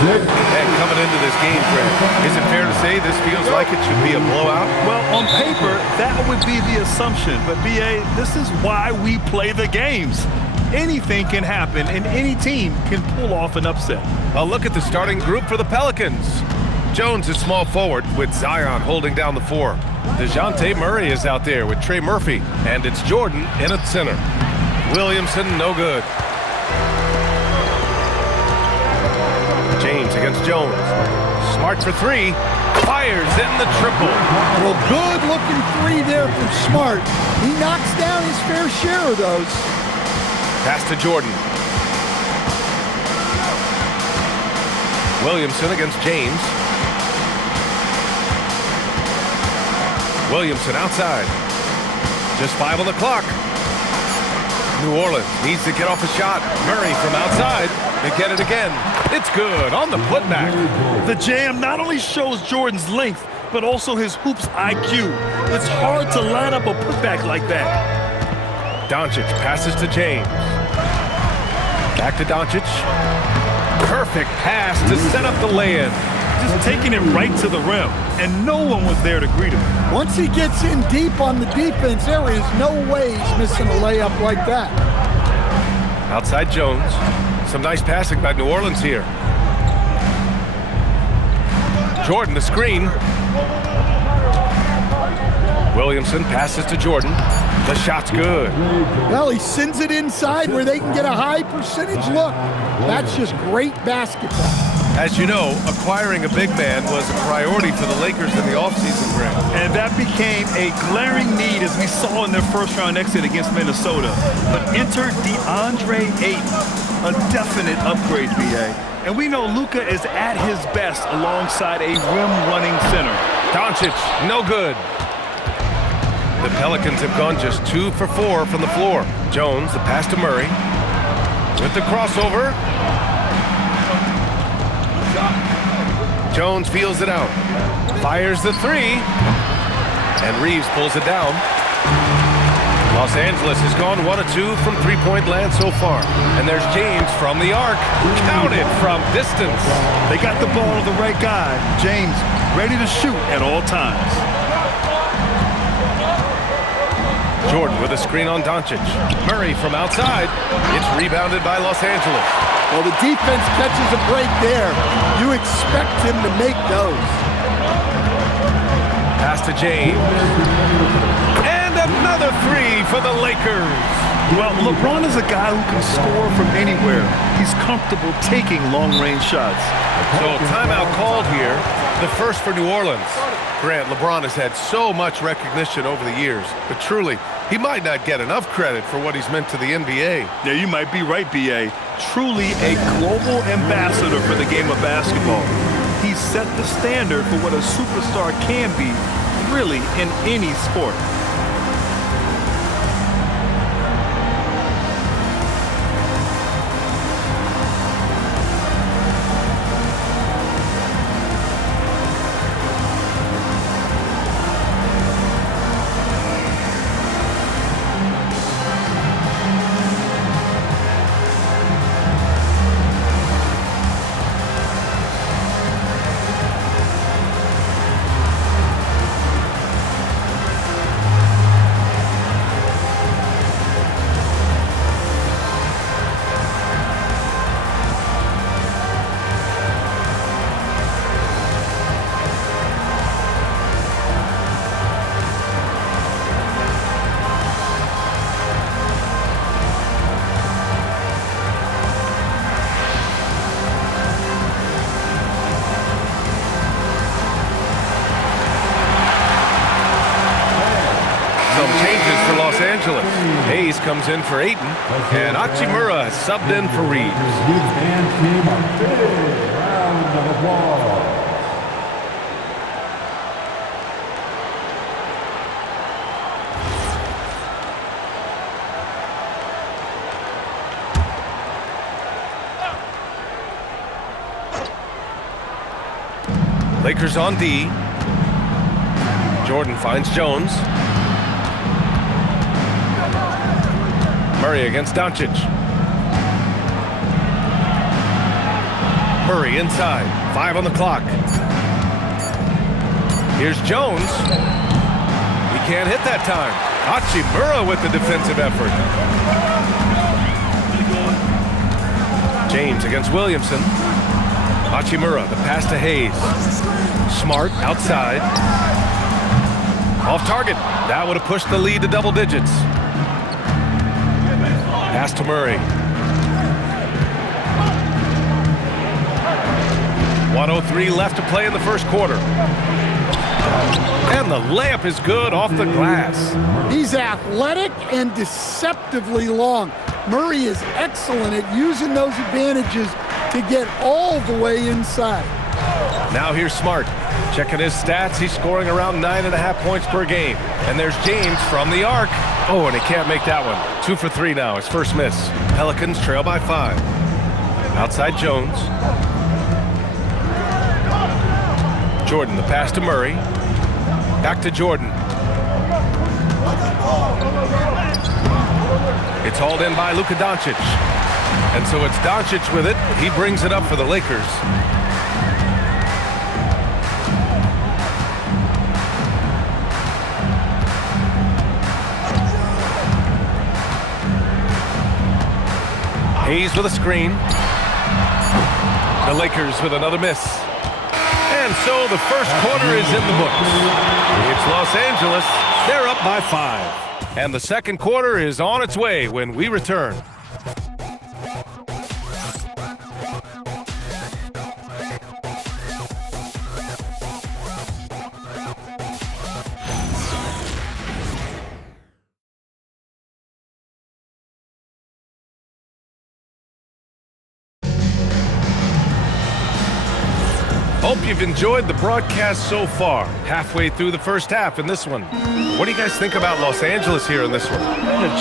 And coming into this game, Greg, is it fair to say this feels like it should be a blowout? Well, on paper, that would be the assumption. But, B.A., this is why we play the games. Anything can happen, and any team can pull off an upset. A look at the starting group for the Pelicans. Jones is small forward with Zion holding down the 4. DeJounte Murray is out there with Trey Murphy, and it's Jordan in at center. Williamson, no good. James against Jones. Smart for 3. Fires in the triple. Well, good-looking 3 there from Smart. He knocks down his fair share of those. Pass to Jordan. Williamson against James. Williamson outside. Just 5 on the clock. New Orleans needs to get off a shot. Murray from outside and get it again. It's good on the putback. The jam not only shows Jordan's length, but also his hoops IQ. It's hard to line up a putback like that. Doncic passes to James. Back to Doncic. Perfect pass to set up the lay-in. Just taking it right to the rim, and no one was there to greet him. Once he gets in deep on the defense, there is no way he's missing a layup like that. Outside Jones. Some nice passing by New Orleans here. Jordan, the screen. Williamson passes to Jordan. The shot's good. Well, he sends it inside where they can get a high percentage look. That's just great basketball. As you know, acquiring a big man was a priority for the Lakers in the offseason, Greg. And that became a glaring need as we saw in their first-round exit against Minnesota. But enter DeAndre Ayton, a definite upgrade, B.A. And we know Luka is at his best alongside a rim-running center. Doncic, no good. The Pelicans have gone just 2 for 4 from the floor. Jones, the pass to Murray. With the crossover. Jones feels it out. Fires the 3. And Reeves pulls it down. Los Angeles has gone 1 of 2 from three-point land so far. And there's James from the arc. Counted from distance. They got the ball to the right guy. James ready to shoot at all times. Jordan with a screen on Doncic. Murray from outside. It's rebounded by Los Angeles. Well, the defense catches a break there. You expect him to make those. Pass to James. And another 3 for the Lakers. Well, LeBron is a guy who can score from anywhere. He's comfortable taking long-range shots. So timeout called here, the first for New Orleans. Grant, LeBron has had so much recognition over the years, but truly, he might not get enough credit for what he's meant to the NBA. Yeah, you might be right, B.A. Truly a global ambassador for the game of basketball. He's set the standard for what a superstar can be, really, in any sport. Angeles. Hayes comes in for Ayton, and Hachimura has subbed in for Reeves. Lakers on D. Jordan finds Jones. Murray against Doncic. Murray inside. 5 on the clock. Here's Jones. He can't hit that time. Hachimura with the defensive effort. James against Williamson. Hachimura, the pass to Hayes. Smart outside. Off target. That would have pushed the lead to double digits. Pass to Murray. 1:03 left to play in the first quarter. And the layup is good off the glass. He's athletic and deceptively long. Murray is excellent at using those advantages to get all the way inside. Now here's Smart. Checking his stats, he's scoring around 9.5 points per game. And there's James from the arc. Oh, and he can't make that one. 2 for 3 now, his first miss. Pelicans trail by 5. Outside Jones. Jordan, the pass to Murray. Back to Jordan. It's hauled in by Luka Doncic. And so it's Doncic with it. He brings it up for the Lakers. Hayes with a screen. The Lakers with another miss. And so the first quarter is in the books. It's Los Angeles. They're up by 5. And the second quarter is on its way when we return. Hope you've enjoyed the broadcast so far. Halfway through the first half in this one. What do you guys think about Los Angeles here in this one?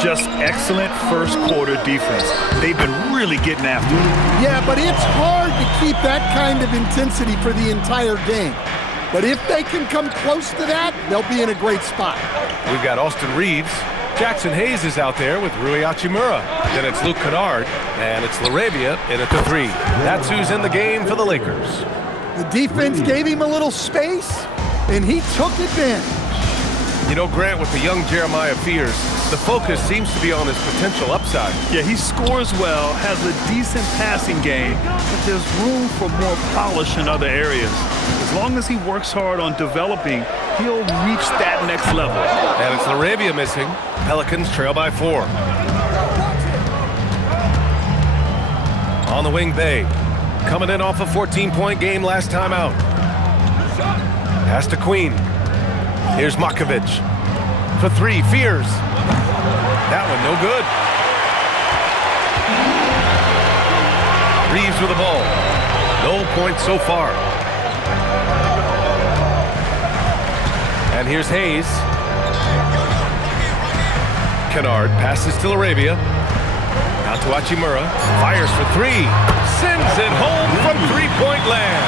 Just excellent first quarter defense. They've been really getting after it. Yeah, but it's hard to keep that kind of intensity for the entire game. But if they can come close to that, they'll be in a great spot. We've got Austin Reeves. Jackson Hayes is out there with Rui Hachimura. Then it's Luke Kennard, and it's LaRavia in at the 3. That's who's in the game for the Lakers. The defense gave him a little space, and he took advantage. You know, Grant, with the young Jeremiah Fears, the focus seems to be on his potential upside. Yeah, he scores well, has a decent passing game, but there's room for more polish in other areas. As long as he works hard on developing, he'll reach that next level. And it's LaRavia missing. Pelicans trail by 4. On the wing, Bay. Coming in off a 14-point game last time out. Pass to Queen. Here's Makovic. For 3, Fears. That one no good. Reeves with the ball. No points so far. And here's Hayes. Kennard passes to LaRavia. Out to Hachimura. Fires for 3. Sends it home from three-point land.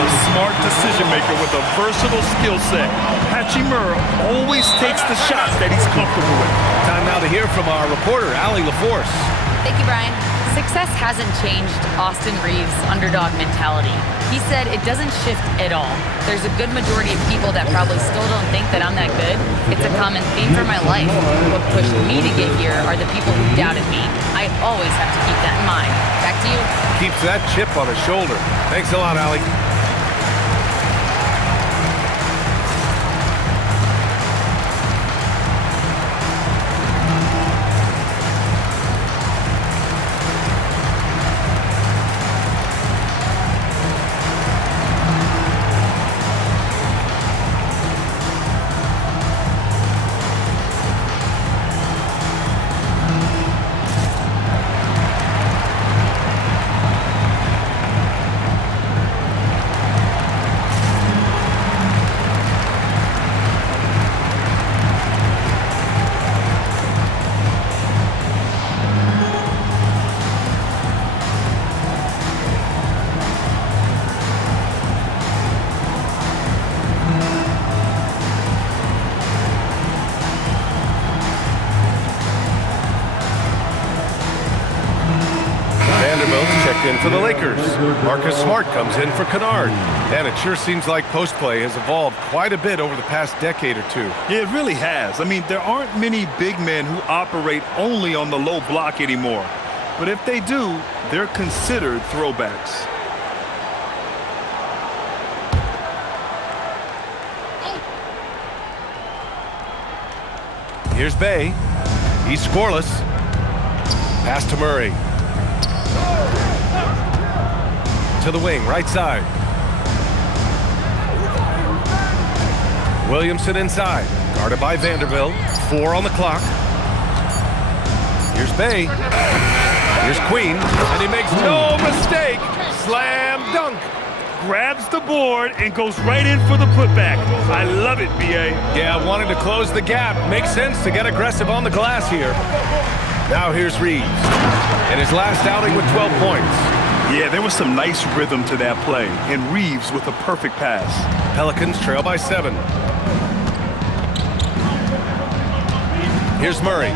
A smart decision maker with a versatile skill set. Hachimura always takes the shots that he's comfortable with. Time now to hear from our reporter, Allie LaForce. Thank you, Brian. Success hasn't changed Austin Reeves' underdog mentality. He said it doesn't shift at all. There's a good majority of people that probably still don't think that I'm that good. It's a common theme for my life. What pushed me to get here are the people who doubted me. I always have to keep that in mind. Back to you. Keeps that chip on his shoulder. Thanks a lot, Allie. checked in for the Lakers. Marcus Smart comes in for Kennard. And it sure seems like post play has evolved quite a bit over the past decade or two. Yeah, it really has. I mean, there aren't many big men who operate only on the low block anymore. But if they do, they're considered throwbacks. Here's Bay. He's scoreless. Pass to Murray. To the wing, right side. Williamson inside. Guarded by Vanderbilt. 4 on the clock. Here's Bay. Here's Queen. And he makes no mistake. Slam dunk. Grabs the board and goes right in for the putback. I love it, B.A. Yeah, wanting to close the gap. Makes sense to get aggressive on the glass here. Now here's Reeves. In his last outing with 12 points. Yeah, there was some nice rhythm to that play. And Reeves with a perfect pass. Pelicans trail by 7. Here's Murray.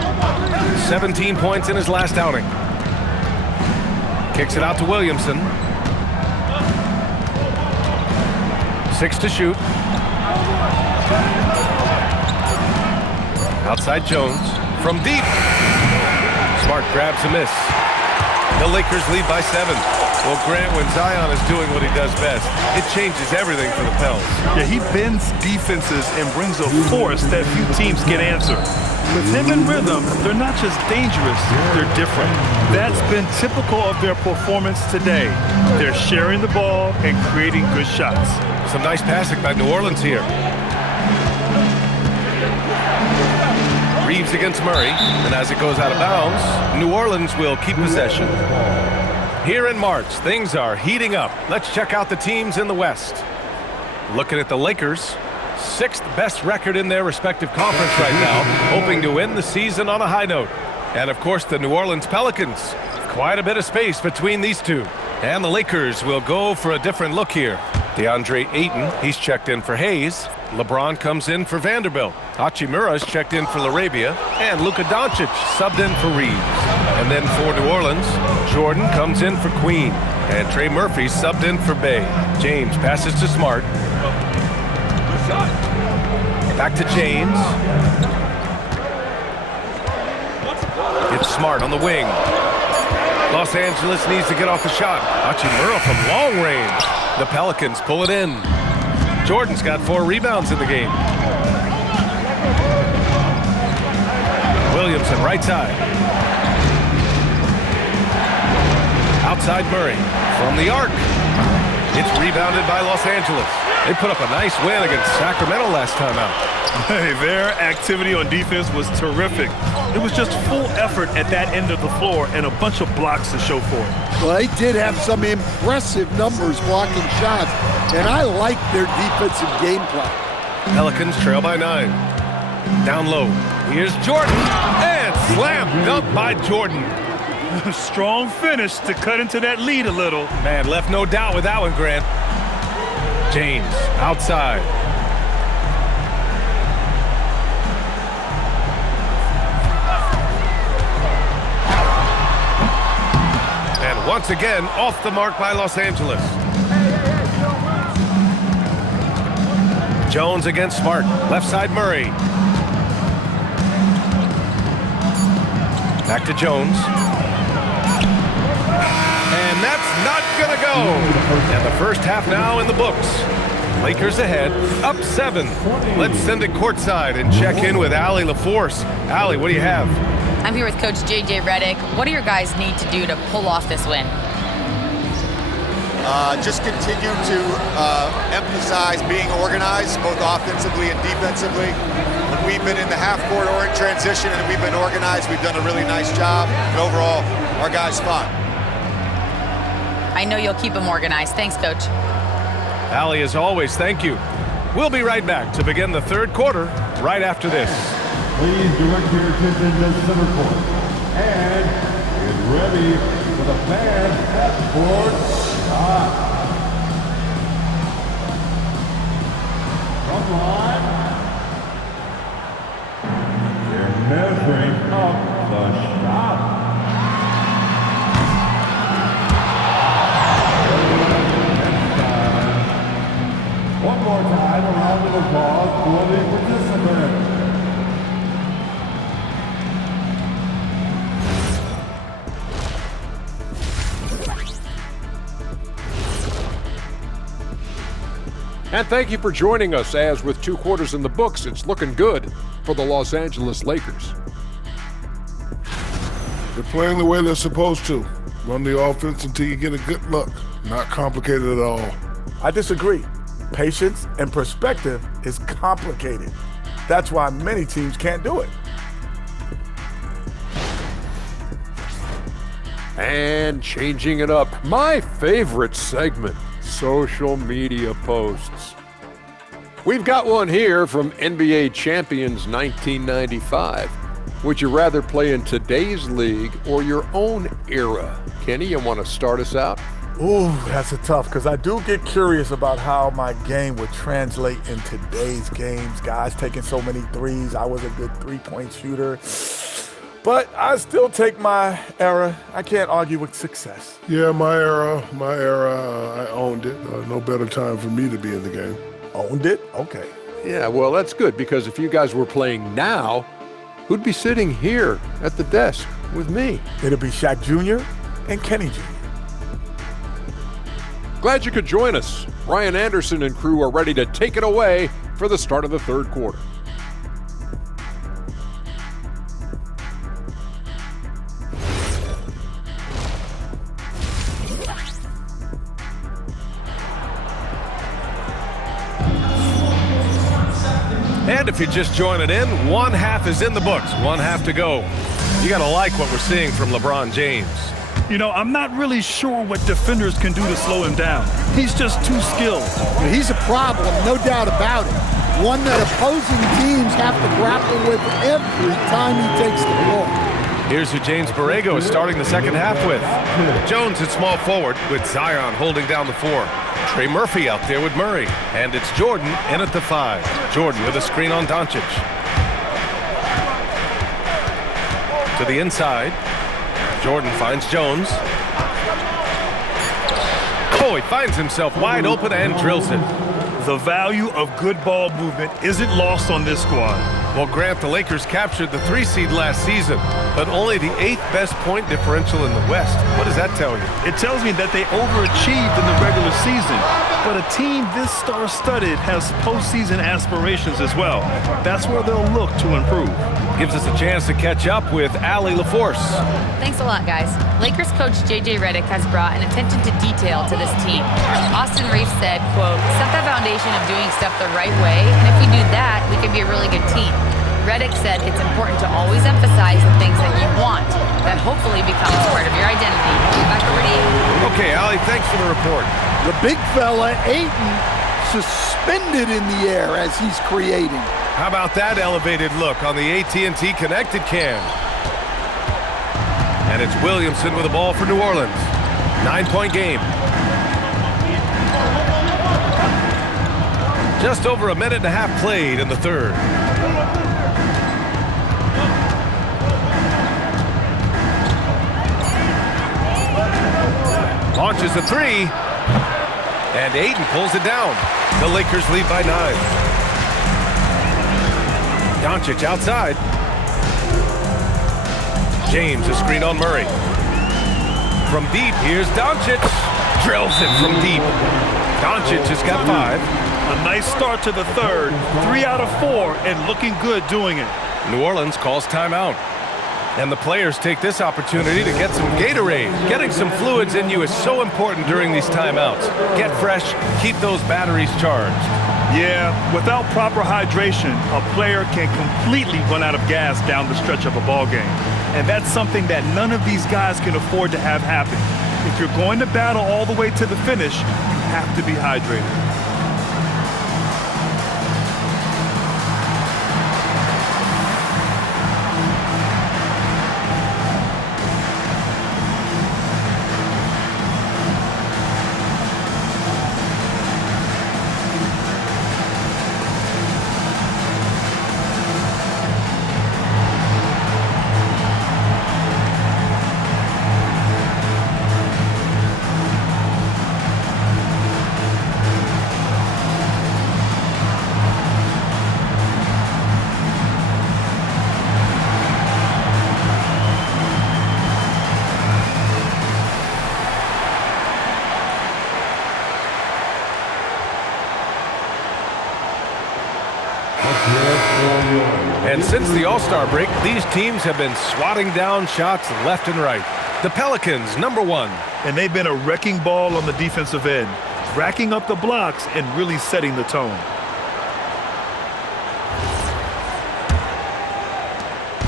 17 points in his last outing. Kicks it out to Williamson. 6 to shoot. Outside Jones. From deep. Smart grabs a miss. The Lakers lead by 7. Well, Grant, when Zion is doing what he does best, it changes everything for the Pels. Yeah, he bends defenses and brings a force that few teams can answer. With him in rhythm, they're not just dangerous, they're different. That's been typical of their performance today. They're sharing the ball and creating good shots. Some nice passing by New Orleans here. Reeves against Murray, and as it goes out of bounds, New Orleans will keep possession. Here in March, things are heating up. Let's check out the teams in the West. Looking at the Lakers, 6th best record in their respective conference right now, hoping to win the season on a high note. And of course, the New Orleans Pelicans. Quite a bit of space between these two. And the Lakers will go for a different look here. DeAndre Ayton, he's checked in for Hayes. LeBron comes in for Vanderbilt. Hachimura's checked in for LaRabia. And Luka Doncic subbed in for Reeves. And then for New Orleans, Jordan comes in for Queen. And Trey Murphy subbed in for Bay. James passes to Smart. Back to James. It's Smart on the wing. Los Angeles needs to get off a shot. Hachimura from long range. The Pelicans pull it in. Jordan's got 4 rebounds in the game. Williamson, right side. Outside Murray. From the arc. It's rebounded by Los Angeles. They put up a nice win against Sacramento last time out. Hey, their activity on defense was terrific. It was just full effort at that end of the floor and a bunch of blocks to show for it. Well, they did have some impressive numbers blocking shots, and I like their defensive game plan. Pelicans trail by 9. Down low. Here's Jordan. And slam dunk by Jordan. Strong finish to cut into that lead a little. Man, left no doubt with that one, Grant. James, outside. And once again, off the mark by Los Angeles. Jones against Smart. Left side, Murray. Back to Jones. And that's not gonna go. And the first half now in the books. Lakers ahead, up 7. Let's send it courtside and check in with Allie LaForce. Allie, what do you have? I'm here with Coach J.J. Redick. What do your guys need to do to pull off this win? Just continue to emphasize being organized, both offensively and defensively. When we've been in the half-court or in transition and we've been organized, we've done a really nice job. And overall, our guys fought. I know you'll keep them organized. Thanks, Coach. Allie, as always, thank you. We'll be right back to begin the third quarter right after this. Please direct your attention to center court. And get ready for the fans at sports shot. From line, they're measuring up the shot. of applause for the participants. And thank you for joining us, as with 2 quarters in the books, it's looking good for the Los Angeles Lakers. They're playing the way they're supposed to. Run the offense until you get a good look. Not complicated at all. I disagree. Patience and perspective is complicated. That's why many teams can't do it. And changing it up, my favorite segment, social media posts. We've got one here from NBA Champions 1995. Would you rather play in today's league or your own era? Kenny, you want to start us out? Ooh, that's a tough, because I do get curious about how my game would translate in today's games. Guys taking so many threes. I was a good three-point shooter. But I still take my era. I can't argue with success. Yeah, my era, I owned it. No better time for me to be in the game. Owned it? Okay. Yeah, well, that's good, because if you guys were playing now, who'd be sitting here at the desk with me? It'll be Shaq Jr. and Kenny Jr. Glad you could join us. Ryan Anderson and crew are ready to take it away for the start of the third quarter. And if you're just joining in, 1 half is in the books, 1 half to go. You got to like what we're seeing from LeBron James. You know, I'm not really sure what defenders can do to slow him down. He's just too skilled. He's a problem, no doubt about it. One that opposing teams have to grapple with every time he takes the ball. Here's who James Borrego is starting the second half with. Jones at small forward with Zion holding down the 4. Trey Murphy out there with Murray. And it's Jordan in at the 5. Jordan with a screen on Doncic. To the inside. Jordan finds Jones. Oh, he finds himself wide open and drills it. The value of good ball movement isn't lost on this squad. Well, Grant, the Lakers captured the 3 seed last season, but only the 8th best point differential in the West. What does that tell you? It tells me that they overachieved in the regular season, but a team this star-studded has postseason aspirations as well. That's where they'll look to improve. Gives us a chance to catch up with Allie LaForce. Thanks a lot, guys. Lakers coach J.J. Redick has brought an attention to detail to this team. Austin Reeves said, quote, "Set the foundation of doing stuff the right way, and if we do that, we can be a really good team." Redick said it's important to always emphasize the things that you want. That hopefully becomes part of your identity. Back over to you. Okay, Allie, thanks for the report. The big fella, Ayton, suspended in the air as he's creating. How about that elevated look on the AT&T Connected Cam? And it's Williamson with the ball for New Orleans. 9-point game. Just over a minute and a half played in the third. Launches a 3. And Ayton pulls it down. The Lakers lead by 9. Doncic outside. James, a screen on Murray. From deep, here's Doncic. Drills it from deep. Doncic has got 5. A nice start to the third. 3 out of 4, and looking good doing it. New Orleans calls timeout. And the players take this opportunity to get some Gatorade. Getting some fluids in you is so important during these timeouts. Get fresh, keep those batteries charged. Yeah, without proper hydration, a player can completely run out of gas down the stretch of a ball game. And that's something that none of these guys can afford to have happen. If you're going to battle all the way to the finish, you have to be hydrated. And since the All-Star break, these teams have been swatting down shots left and right. The Pelicans, #1. And they've been a wrecking ball on the defensive end, racking up the blocks and really setting the tone.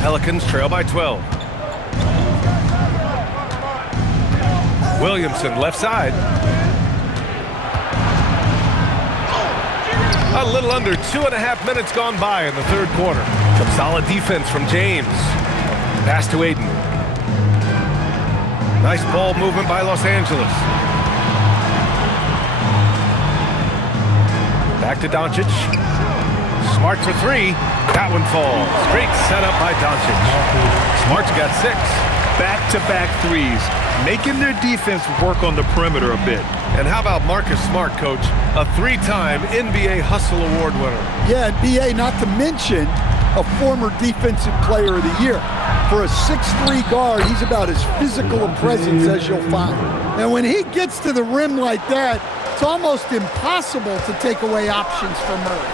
Pelicans trail by 12. Williamson, left side. A little under 2.5 minutes gone by in the third quarter. Some solid defense from James. Pass to Aiden. Nice ball movement by Los Angeles. Back to Doncic. Smart for 3. That one falls. Great setup by Doncic. Smart's got 6. Back-to-back threes, making their defense work on the perimeter a bit. And how about Marcus Smart, Coach? A 3-time NBA Hustle Award winner. Yeah, and BA, not to mention a former Defensive Player of the Year. For a 6'3" guard, he's about as physical a presence as you'll find. And when he gets to the rim like that, it's almost impossible to take away options from Murray.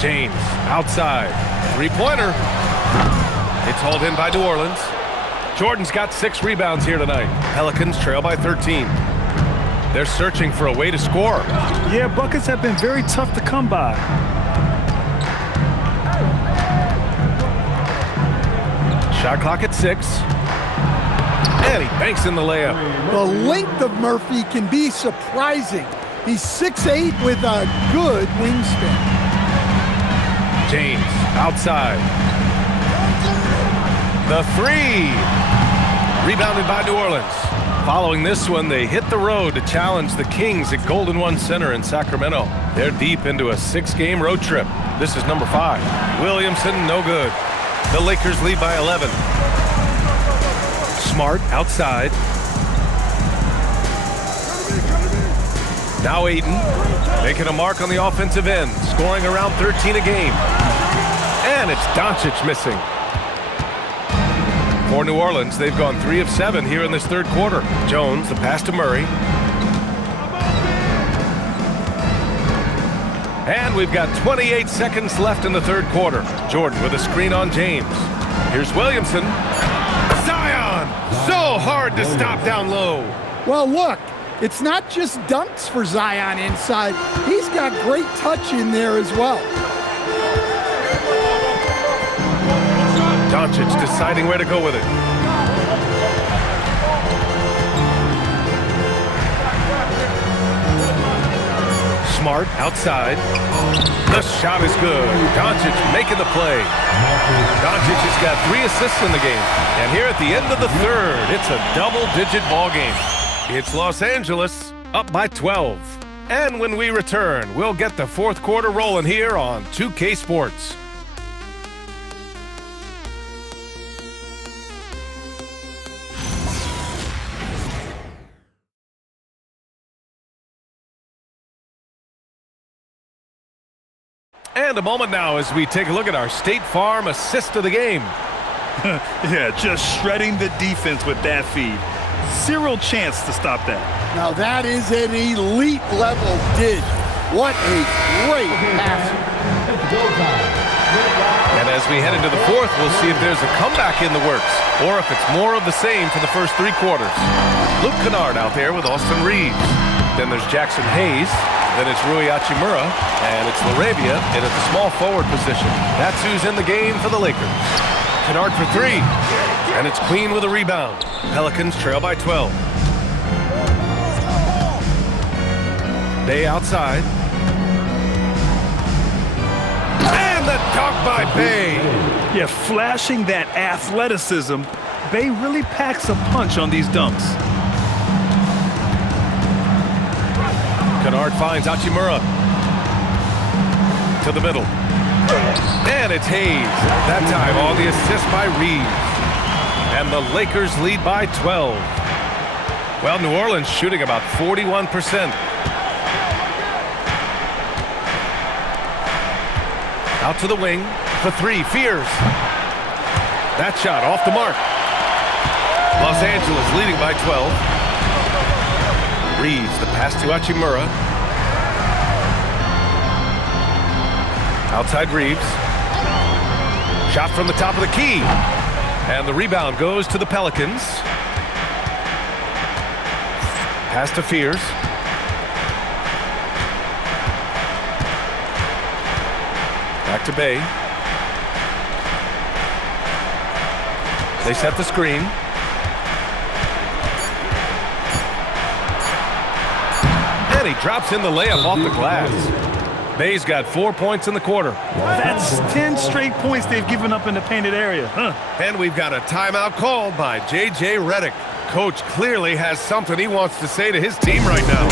James, outside. Three-pointer. It's hauled in by New Orleans. Jordan's got 6 rebounds here tonight. Pelicans trail by 13. They're searching for a way to score. Yeah, buckets have been very tough to come by. Shot clock at 6. And he banks in the layup. The length of Murphy can be surprising. He's 6'8" with a good wingspan. James, outside. The 3. Rebounded by New Orleans. Following this one, they hit the road to challenge the Kings at Golden One Center in Sacramento. They're deep into a 6-game road trip. This is number 5. Williamson, no good. The Lakers lead by 11. Smart, outside. Now Aiden, making a mark on the offensive end, scoring around 13 a game. And it's Doncic missing. For New Orleans, they've gone 3 of 7 here in this third quarter. Jones, the pass to Murray. And we've got 28 seconds left in the third quarter. Jordan with a screen on James. Here's Williamson. Zion! So hard to stop down low. Well, look, it's not just dunks for Zion inside. He's got great touch in there as well. Doncic deciding where to go with it. Smart outside. The shot is good. Doncic making the play. Doncic has got 3 assists in the game. And here at the end of the third, it's a double-digit ball game. It's Los Angeles up by 12. And when we return, we'll get the fourth quarter rolling here on 2K Sports. And a moment now as we take a look at our State Farm assist of the game. Yeah, just shredding the defense with that feed. Zero chance to stop that. Now that is an elite level dish. What a great pass. And as we head into the fourth, we'll see if there's a comeback in the works or if it's more of the same for the first 3 quarters. Luke Kennard out there with Austin Reeves. Then there's Jackson Hayes. Then it's Rui Hachimura, and it's LaRavia in at the small forward position. That's who's in the game for the Lakers. Kennard for 3, and it's Queen with a rebound. Pelicans trail by 12. Day outside. And the dunk by Bey. Yeah, flashing that athleticism, Bey really packs a punch on these dunks. Kennard finds Hachimura to the middle. And it's Hayes. That time on the assist by Reeves. And the Lakers lead by 12. Well, New Orleans shooting about 41%. Out to the wing for 3. Fears. That shot off the mark. Los Angeles leading by 12. Reeves, the pass to Hachimura. Outside Reeves. Shot from the top of the key. And the rebound goes to the Pelicans. Pass to Fears. Back to Bay. They set the screen. And he drops in the layup off the glass. Bay's got 4 points in the quarter. That's 10 straight points they've given up in the painted area. And we've got a timeout called by J.J. Redick. Coach clearly has something he wants to say to his team right now.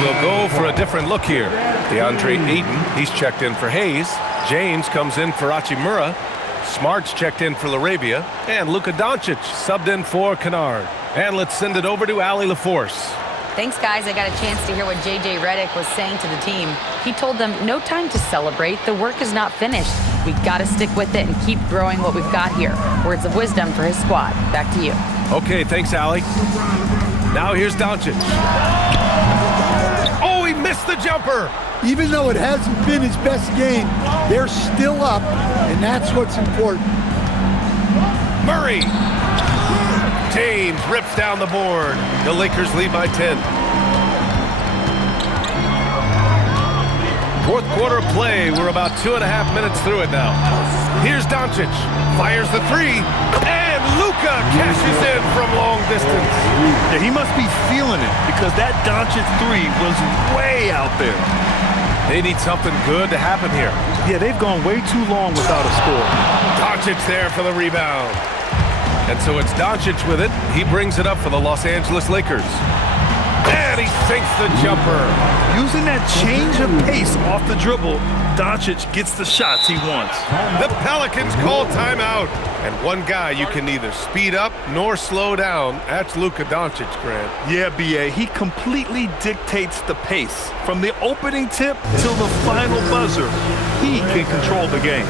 Will go for a different look here. DeAndre Ayton, he's checked in for Hayes. James comes in for Hachimura. Smart's checked in for LaRabia. And Luka Doncic subbed in for Kennard. And let's send it over to Allie LaForce. Thanks, guys. I got a chance to hear what J.J. Redick was saying to the team. He told them, no time to celebrate. The work is not finished. We got to stick with it and keep growing what we've got here. Words of wisdom for his squad. Back to you. Okay, thanks, Allie. Now here's Doncic. Oh, he missed the jumper. Even though it hasn't been his best game, they're still up, and that's what's important. Murray. James rips down the board. The Lakers lead by 10. Fourth quarter play. We're about 2.5 minutes through it now. Here's Doncic. Fires the three. And Luka cashes in from long distance. Yeah, he must be feeling it because that Doncic three was way out there. They need something good to happen here. Yeah, they've gone way too long without a score. Doncic there for the rebound. And so it's Doncic with it. He brings it up for the Los Angeles Lakers. And he sinks the jumper. Using that change of pace off the dribble, Doncic gets the shots he wants. The Pelicans call timeout. And one guy you can neither speed up nor slow down. That's Luka Doncic, Grant. Yeah, B.A. He completely dictates the pace. From the opening tip till the final buzzer, he can control the game.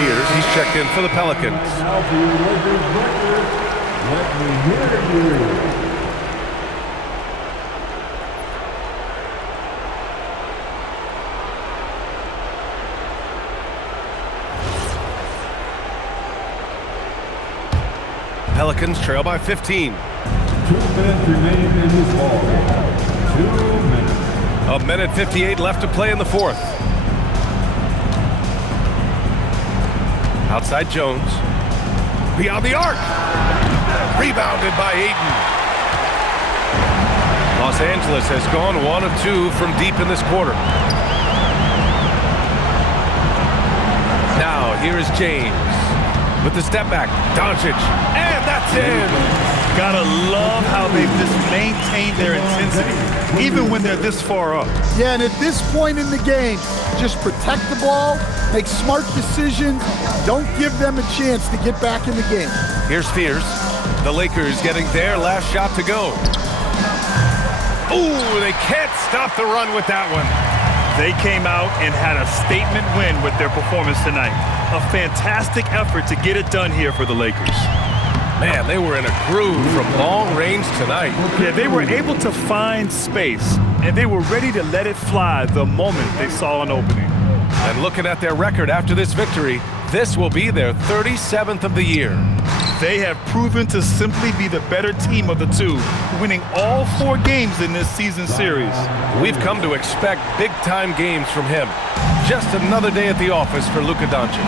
He's checked in for the Pelicans. Now for your Lakers record, let me hear you. Pelicans trail by 15. 2 minutes remain in this ball game. 2 minutes. A minute 58 left to play in the fourth. Outside Jones. Beyond the arc. Rebounded by Ayton. Los Angeles has gone 1 of 2 from deep in this quarter. Now, here is James with the step back. Doncic, and that's in. Gotta love how they've just maintained their intensity, even when they're this far up. Yeah, and at this point in the game, just protect the ball, make smart decisions, don't give them a chance to get back in the game. Here's Fears. The Lakers getting their last shot to go. Ooh, they can't stop the run with that one. They came out and had a statement win with their performance tonight. A fantastic effort to get it done here for the Lakers. Man, they were in a groove from long range tonight. Yeah, they were able to find space, and they were ready to let it fly the moment they saw an opening. And looking at their record after this victory, this will be their 37th of the year. They have proven to simply be the better team of the two, winning all 4 games in this season series. We've come to expect big-time games from him. Just another day at the office for Luka Doncic.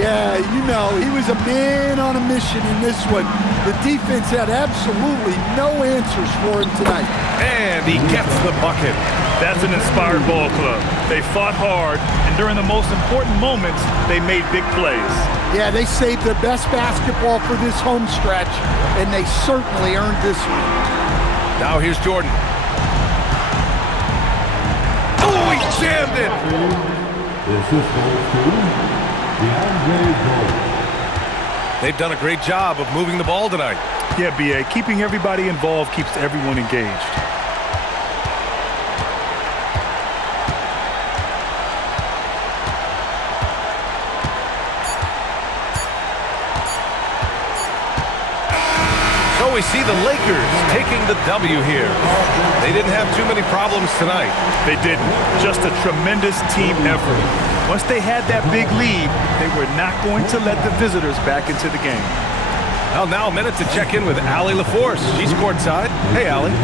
Yeah, you know, he was a man on a mission in this one. The defense had absolutely no answers for him tonight. And he gets the bucket. That's an inspired ball club. They fought hard, and during the most important moments, they made big plays. Yeah, they saved their best basketball for this home stretch, and they certainly earned this one. Now here's Jordan. Oh, he jammed it! They've done a great job of moving the ball tonight. Yeah, B.A., keeping everybody involved keeps everyone engaged. So we see the Lakers taking the W here. They didn't have too many problems tonight. They didn't. Just a tremendous team effort. Once they had that big lead, they were not going to let the visitors back into the game. Well, now a minute to check in with Allie LaForce. She's courtside. Hey, Allie.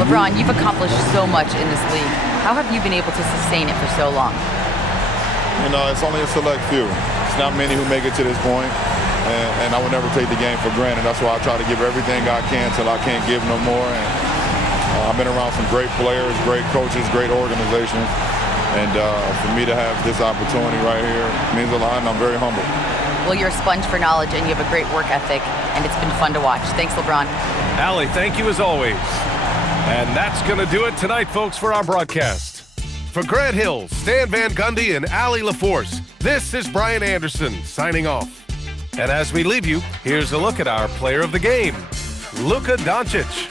LeBron, you've accomplished so much in this league. How have you been able to sustain it for so long? You know, it's only a select few. It's not many who make it to this point. And I would never take the game for granted. That's why I try to give everything I can till I can't give no more. And I've been around some great players, great coaches, great organizations. And for me to have this opportunity right here means a lot, and I'm very humbled. Well, you're a sponge for knowledge, and you have a great work ethic, and it's been fun to watch. Thanks, LeBron. Allie, thank you as always. And that's going to do it tonight, folks, for our broadcast. For Grant Hill, Stan Van Gundy, and Allie LaForce, this is Brian Anderson signing off. And as we leave you, here's a look at our player of the game, Luka Doncic.